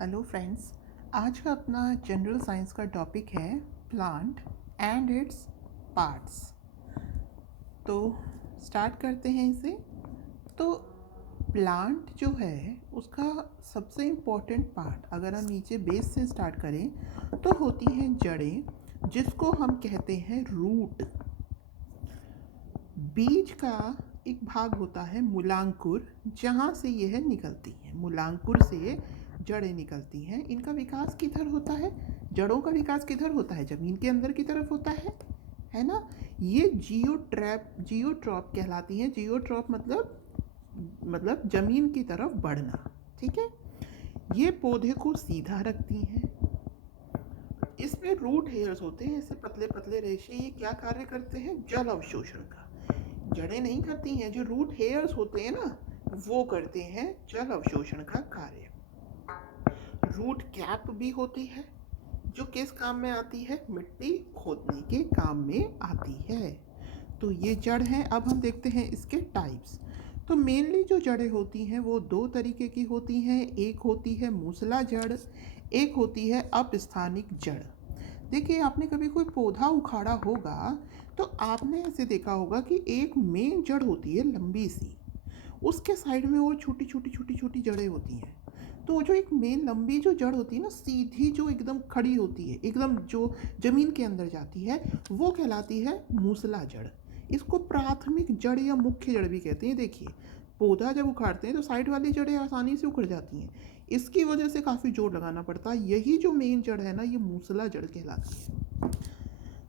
Hello friends. आज का अपना जनरल साइंस का टॉपिक है प्लांट एंड इट्स पार्ट्स। तो स्टार्ट करते हैं इसे। तो प्लांट जो है उसका सबसे इम्पोर्टेंट पार्ट, अगर हम नीचे बेस से स्टार्ट करें तो होती हैं जड़ें, जिसको हम कहते हैं रूट। बीज का एक भाग होता है मूलांकुर, जहाँ से यह निकलती है। मूलांकुर से जड़ें निकलती हैं। इनका विकास किधर होता है? जड़ों का विकास किधर होता है? ज़मीन के अंदर की तरफ होता है ना। ये जियोट्रॉप कहलाती हैं। जियोट्रॉप मतलब ज़मीन की तरफ बढ़ना। ठीक है। ये पौधे को सीधा रखती हैं। इसमें रूट हेयर्स होते हैं, ऐसे पतले पतले रेशे। ये क्या कार्य करते हैं? जल अवशोषण का। जड़ें नहीं करती हैं, जो रूट हेयर्स होते हैं ना, वो करते हैं जल अवशोषण का कार्य। रूट कैप भी होती है, जो किस काम में आती है? मिट्टी खोदने के काम में आती है। तो ये जड़ हैं। अब हम देखते हैं इसके टाइप्स। तो मेनली जो जड़ें होती हैं वो दो तरीके की होती हैं। एक होती है मूसला जड़, एक होती है अपस्थानिक जड़। देखिए, आपने कभी कोई पौधा उखाड़ा होगा तो आपने ऐसे देखा होगा कि एक मेन जड़ होती है लंबी सी, उसके साइड में और छोटी छोटी छोटी छोटी जड़ें होती हैं। तो जो एक मेन लंबी जो जड़ होती है ना, सीधी जो एकदम खड़ी होती है, एकदम जो जमीन के अंदर जाती है, वो कहलाती है मूसला जड़। इसको प्राथमिक जड़ या मुख्य जड़ भी कहते हैं। देखिए, पौधा जब उखाड़ते हैं तो साइड वाली जड़ें आसानी से उखड़ जाती हैं। इसकी वजह से काफ़ी जोर लगाना पड़ता है। यही जो मेन जड़ है ना, ये मूसला जड़ कहलाती है।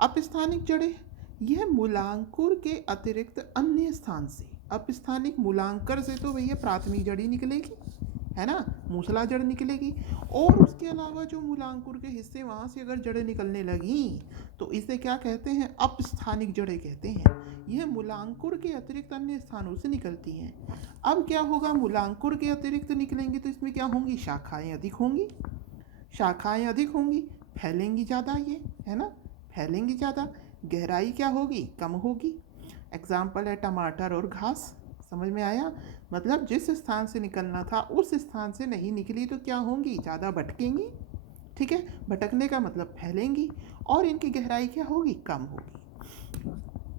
अपस्थानिक जड़ें, यह मूलांकुर के अतिरिक्त अन्य स्थान से। अपस्थानिक मूलांकर से तो भैया प्राथमिक जड़ ही निकलेगी, है ना, मूसला जड़ निकलेगी। और उसके अलावा जो मूलांकुर के हिस्से, वहाँ से अगर जड़ें निकलने लगी तो इसे क्या कहते हैं? अपस्थानिक जड़ें कहते हैं। यह मूलांकुर के अतिरिक्त अन्य स्थानों से निकलती हैं। अब क्या होगा? मूलांकुर के अतिरिक्त निकलेंगी तो इसमें क्या होंगी? शाखाएं अधिक होंगी। शाखाएं अधिक होंगी, फैलेंगी ज़्यादा, ये है ना, फैलेंगी ज़्यादा। गहराई क्या होगी? कम होगी। एग्जाम्पल है टमाटर और घास। समझ में आया? मतलब जिस स्थान से निकलना था उस स्थान से नहीं निकली तो क्या होंगी? ज़्यादा भटकेंगी। ठीक है, भटकने का मतलब फैलेंगी। और इनकी गहराई क्या होगी? कम होगी।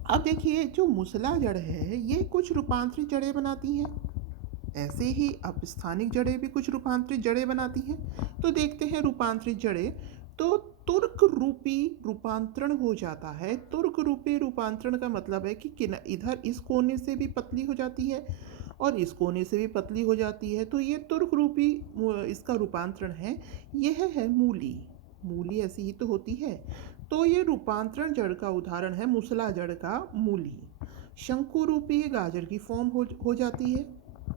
अब देखिए, जो मूसला जड़ है ये कुछ रूपांतरित जड़ें बनाती हैं। ऐसे ही अपस्थानिक जड़ें भी कुछ रूपांतरित जड़ें बनाती हैं। तो देखते हैं रूपांतरित जड़ें। तो तुर्क रूपी रूपांतरण हो जाता है। तुर्क रूपी रूपांतरण का मतलब है कि इधर इस कोने से भी पतली हो जाती है और इस कोने से भी पतली हो जाती है। तो ये तुर्क रूपी इसका रूपांतरण है। यह है मूली। मूली ऐसी ही तो होती है। तो ये रूपांतरण जड़ का उदाहरण है मूसला जड़ का मूली। शंकु रूपी गाजर की फॉर्म हो जाती है,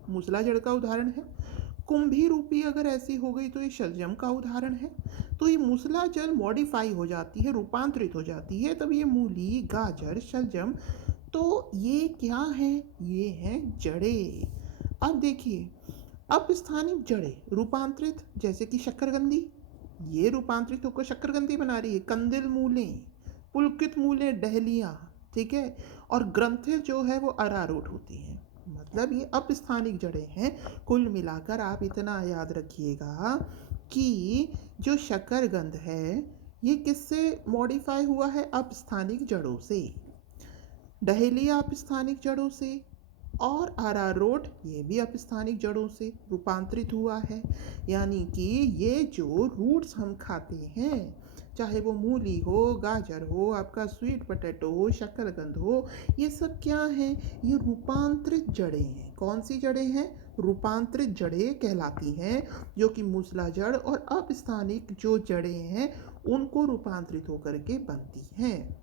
मूसला जड़ का उदाहरण है। कुंभी रूपी अगर ऐसी हो गई तो ये शलजम का उदाहरण है। तो ये मूसला जल मॉडिफाई हो जाती है, रूपांतरित हो जाती है, तब ये मूली, गाजर, शलजम। तो ये क्या है? ये हैं जड़ें। अब देखिए, अपस्थानिक जड़ें रूपांतरित, जैसे कि शक्करकंदी, ये रूपांतरित होकर शक्करकंदी बना रही है। कंदिल मूलें, पुलकित मूलें, डहलियाँ, ठीक है। और ग्रंथिल जो है वो अरारोट होती हैं। मतलब ये अपस्थानिक जड़ें हैं। कुल मिलाकर आप इतना याद रखिएगा कि जो शकरगंध है ये किससे मॉडिफाई हुआ है? अपस्थानिक जड़ों से। डहेलिया अपस्थानिक जड़ों से, और अरारोट ये भी अपस्थानिक जड़ों से रूपांतरित हुआ है। यानी कि ये जो रूट्स हम खाते हैं, चाहे वो मूली हो, गाजर हो, आपका स्वीट पोटैटो हो, शक्करकंद हो, ये सब क्या हैं? ये रूपांतरित जड़ें हैं। कौन सी जड़ें हैं? रूपांतरित जड़ें कहलाती हैं, जो कि मूसला जड़ और अपस्थानिक जो जड़ें हैं उनको रूपांतरित होकर के बनती हैं।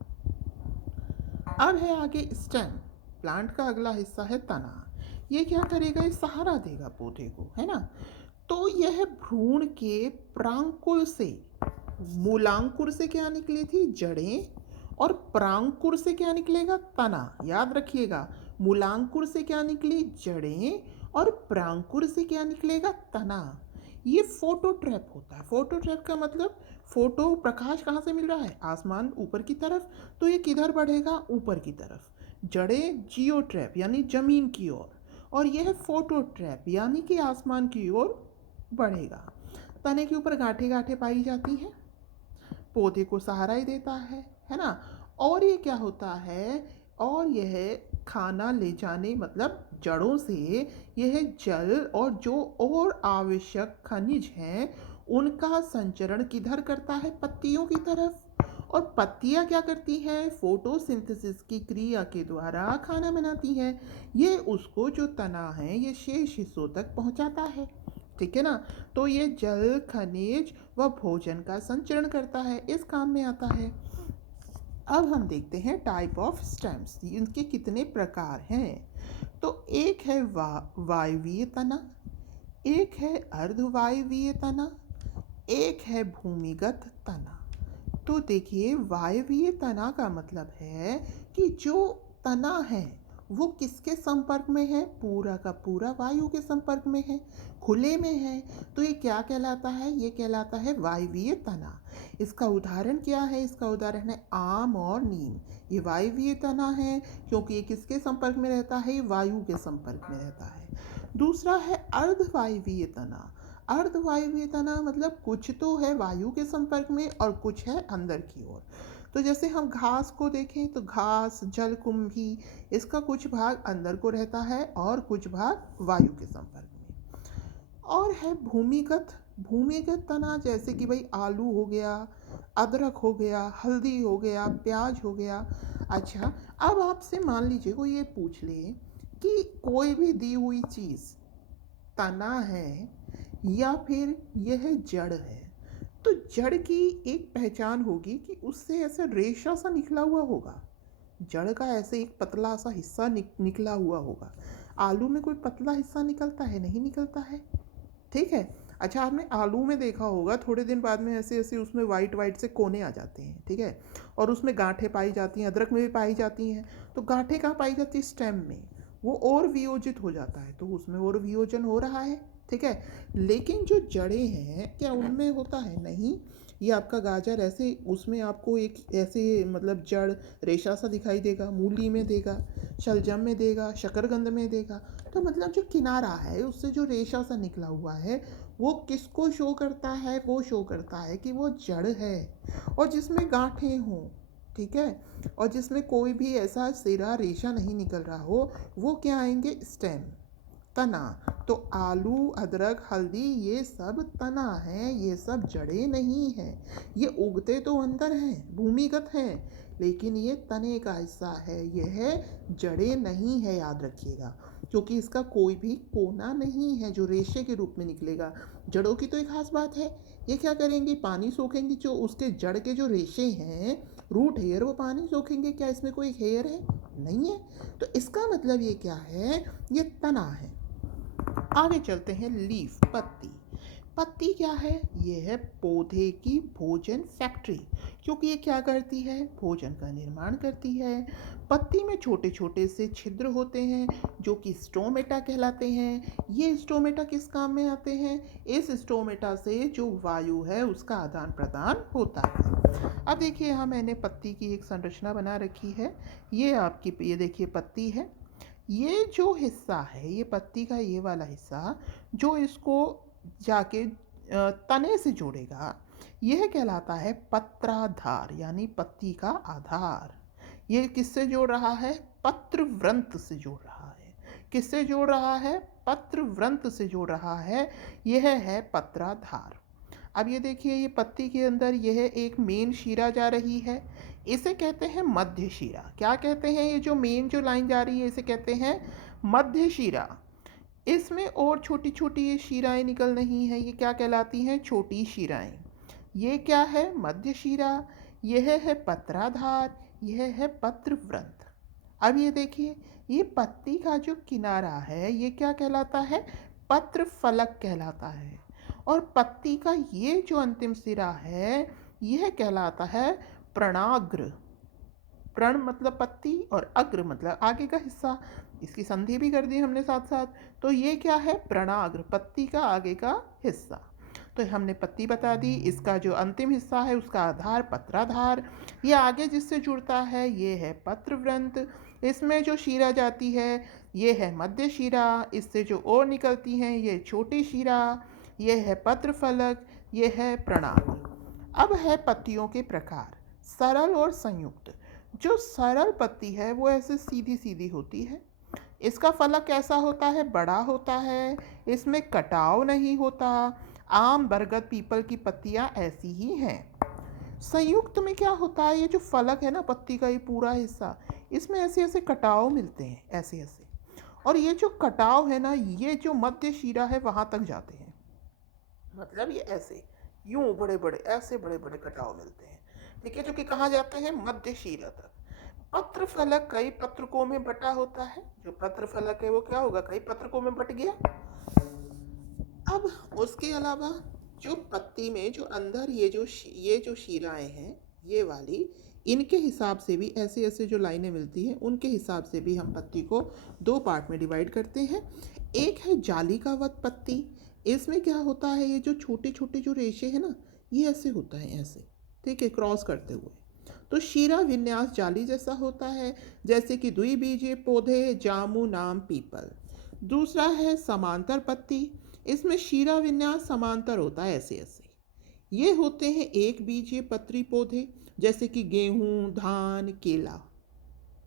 अब है आगे स्टेम। प्लांट का अगला हिस्सा है तना। ये क्या करेगा? ये सहारा देगा पौधे को, है ना। तो यह भ्रूण के प्रांकुर से, मूलांकुर से क्या निकली थी? जड़ें। और प्रांकुर से क्या निकलेगा? तना। याद रखिएगा, मूलांकुर से क्या निकली? जड़ें। और प्रांकुर से क्या निकलेगा? तना। ये फोटो ट्रैप होता है। फोटो ट्रैप का मतलब, फोटो प्रकाश कहाँ से मिल रहा है? आसमान ऊपर की तरफ। तो ये किधर बढ़ेगा? ऊपर की तरफ। जड़ें जियो ट्रैप यानी जमीन की ओर, और यह फोटो ट्रैप यानी कि आसमान की ओर बढ़ेगा। तने के ऊपर गांठें गांठें पाई जाती हैं, पौधे को सहारा ही देता है ना। और ये क्या होता है, और यह खाना ले जाने मतलब जड़ों से यह जल और जो और आवश्यक खनिज हैं उनका संचरण किधर करता है, पत्तियों की तरफ। और पत्तियां क्या करती हैं, फोटोसिंथेसिस की क्रिया के द्वारा खाना बनाती हैं। ये उसको जो तना है ये शेष हिस्सों तक पहुंचाता है, ठीक है ना। तो ये जल, खनिज व भोजन का संचरण करता है, इस काम में आता है। अब हम देखते हैं टाइप ऑफ स्टेम्स, इनके कितने प्रकार हैं। तो एक है वायवीय तना, एक है अर्धवायवीय तना, एक है भूमिगत तना। तो देखिए, वायवीय तना का मतलब है कि जो तना है वो किसके संपर्क में है, पूरा का पूरा वायु के संपर्क में है, खुले में है। तो ये क्या कहलाता है, ये कहलाता है वायवीय तना। इसका उदाहरण क्या है, इसका उदाहरण है आम और नीम। ये वायवीय तना है क्योंकि ये किसके संपर्क में रहता है, ये वायु के संपर्क में रहता है। दूसरा है अर्धवायवीय तना। अर्धवायवीय तना मतलब कुछ तो है वायु के संपर्क में और कुछ है अंदर की ओर। तो जैसे हम घास को देखें तो घास, जलकुंभी, इसका कुछ भाग अंदर को रहता है और कुछ भाग वायु के संपर्क में। और है भूमिगत। भूमिगत तना जैसे कि भाई आलू हो गया, अदरक हो गया, हल्दी हो गया, प्याज हो गया। अच्छा, अब आपसे मान लीजिए कोई ये पूछ ले कि कोई भी दी हुई चीज़ तना है या फिर यह जड़ है, तो जड़ की एक पहचान होगी कि उससे ऐसा रेशा सा निकला हुआ होगा, जड़ का ऐसे एक पतला सा हिस्सा निकला हुआ होगा। आलू में कोई पतला हिस्सा निकलता है, नहीं निकलता है, ठीक है। अच्छा, आपने आलू में देखा होगा थोड़े दिन बाद में ऐसे ऐसे उसमें वाइट वाइट से कोने आ जाते हैं, ठीक है, और उसमें गांठें पाई जाती हैं, अदरक में भी पाई जाती हैं। तो गांठें कहाँ पाई जाती है, स्टेम में, वो और वियोजित हो जाता है, तो उसमें और वियोजन हो रहा है, ठीक है। लेकिन जो जड़ें हैं क्या उनमें होता है, नहीं। ये आपका गाजर ऐसे उसमें आपको एक ऐसे मतलब जड़ रेशा सा दिखाई देगा, मूली में देगा, शलजम में देगा, शकरकंद में देगा। तो मतलब जो किनारा है उससे जो रेशा सा निकला हुआ है वो किसको शो करता है, वो शो करता है कि वो जड़ है और जिसमें गांठें हों, ठीक है, और जिसमें कोई भी ऐसा सिरा रेशा नहीं निकल रहा हो, वो क्या आएंगे, स्टेम, तना। तो आलू, अदरक, हल्दी ये सब तना है, ये सब जड़ें नहीं हैं। ये उगते तो अंदर हैं, भूमिगत हैं, लेकिन ये तने का हिस्सा है, यह जड़ें नहीं है, याद रखिएगा, क्योंकि इसका कोई भी कोना नहीं है जो रेशे के रूप में निकलेगा। जड़ों की तो एक खास बात है, ये क्या करेंगी, पानी सोखेंगी, जो उसके जड़ के जो रेशे हैं, रूट हेयर, वो पानी सोखेंगे। क्या इसमें कोई हेयर है, नहीं है। तो इसका मतलब ये क्या है, ये तना है। आगे चलते हैं, लीफ, पत्ती। पत्ती क्या है, ये है पौधे की भोजन फैक्ट्री, क्योंकि ये क्या करती है, भोजन का निर्माण करती है। पत्ती में छोटे छोटे से छिद्र होते हैं जो कि स्टोमेटा कहलाते हैं। ये स्टोमेटा किस काम में आते हैं, इस स्टोमेटा से जो वायु है उसका आदान प्रदान होता है। अब देखिए, यहाँ मैंने पत्ती की एक संरचना बना रखी है। ये आपकी, ये देखिए पत्ती है, ये जो हिस्सा है, ये पत्ती का ये वाला हिस्सा जो इसको जाके तने से जोड़ेगा, यह कहलाता है पत्राधार, यानी पत्ती का आधार। ये किससे जोड़ रहा है, पत्रव्रंत से जोड़ रहा है। किससे जोड़ रहा है, पत्रव्रंत से जोड़ रहा है, यह है पत्राधार। अब ये देखिए, ये पत्ती के अंदर यह एक मेन शिरा जा रही है, इसे कहते हैं मध्य शिरा। क्या कहते हैं, ये जो मेन जो लाइन जा रही है इसे कहते हैं मध्य शिरा। इसमें और छोटी छोटी ये शिराएँ निकल रही हैं, ये क्या कहलाती हैं, छोटी शिराएँ। ये क्या है, मध्य शिरा, यह है पत्राधार, यह है पत्रव्रंत। अब ये देखिए, ये पत्ती का जो किनारा है ये क्या कहलाता है, पत्र फलक कहलाता है। और पत्ती का ये जो अंतिम सिरा है यह कहलाता है प्रणाग्र। प्रण मतलब पत्ती और अग्र मतलब आगे का हिस्सा, इसकी संधि भी कर दी हमने साथ साथ। तो ये क्या है, प्रणाग्र, पत्ती का आगे का हिस्सा। तो हमने पत्ती बता दी, इसका जो अंतिम हिस्सा है उसका आधार पत्राधार, ये आगे जिससे जुड़ता है ये है पत्रव्रंत, इसमें जो शिरा जाती है ये है मध्य शिरा, इससे जो और निकलती हैं ये छोटी शिरा, ये है पत्रफलक, ये है प्रणाली। अब है पत्तियों के प्रकार, सरल और संयुक्त। जो सरल पत्ती है वो ऐसे सीधी सीधी होती है। इसका फलक कैसा होता है? बड़ा होता है। इसमें कटाव नहीं होता। आम, बरगद, पीपल की पत्तियां ऐसी ही हैं। संयुक्त में क्या होता है? ये जो फलक है ना, पत्ती का ये पूरा हिस्सा, इसमें ऐसे ऐसे कटाव मिलते हैं, ऐसे ऐसे। और ये जो कटाव है ना, ये जो मध्य शिरा है वहां तक जाते हैं। मतलब ये ऐसे, यूं बड़े बड़े, ऐसे बड़े बड़े कटाव मिलते हैं। ठीक है, जो कि कहाँ जाते हैं? मध्य शिरा तक। पत्र फलक कई पत्रकों में बटा होता है। जो पत्र फलक है वो क्या होगा? कई पत्रकों में बट गया। अब उसके अलावा जो पत्ती में जो अंदर ये जो शिराएं हैं, ये वाली, इनके हिसाब से भी ऐसे ऐसे जो लाइनें मिलती हैं, उनके हिसाब से भी हम पत्ती को दो पार्ट में डिवाइड करते हैं। एक है जालिकावत पत्ती। इसमें क्या होता है? ये जो छोटे छोटे जो रेशे हैं ना, ये ऐसे होता है, ऐसे, ठीक है, क्रॉस करते हुए। तो शीरा विन्यास जाली जैसा होता है, जैसे कि द्विबीजीय पौधे, जामु, नाम, पीपल। दूसरा है समांतर पत्ती। इसमें शीरा विन्यास समांतर होता है, ऐसे ऐसे। ये होते हैं एक बीजीय पत्री पौधे, जैसे कि गेहूं, धान, केला।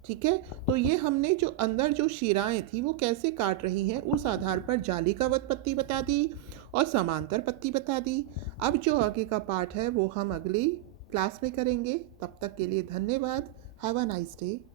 ठीक है, तो ये हमने जो अंदर जो शिराएं थी वो कैसे काट रही हैं, उस आधार पर जालिकावत पत्ती बता दी और समांतर पत्ती बता दी। अब जो आगे का पार्ट है वो हम अगली क्लास में करेंगे। तब तक के लिए धन्यवाद। Have a nice day.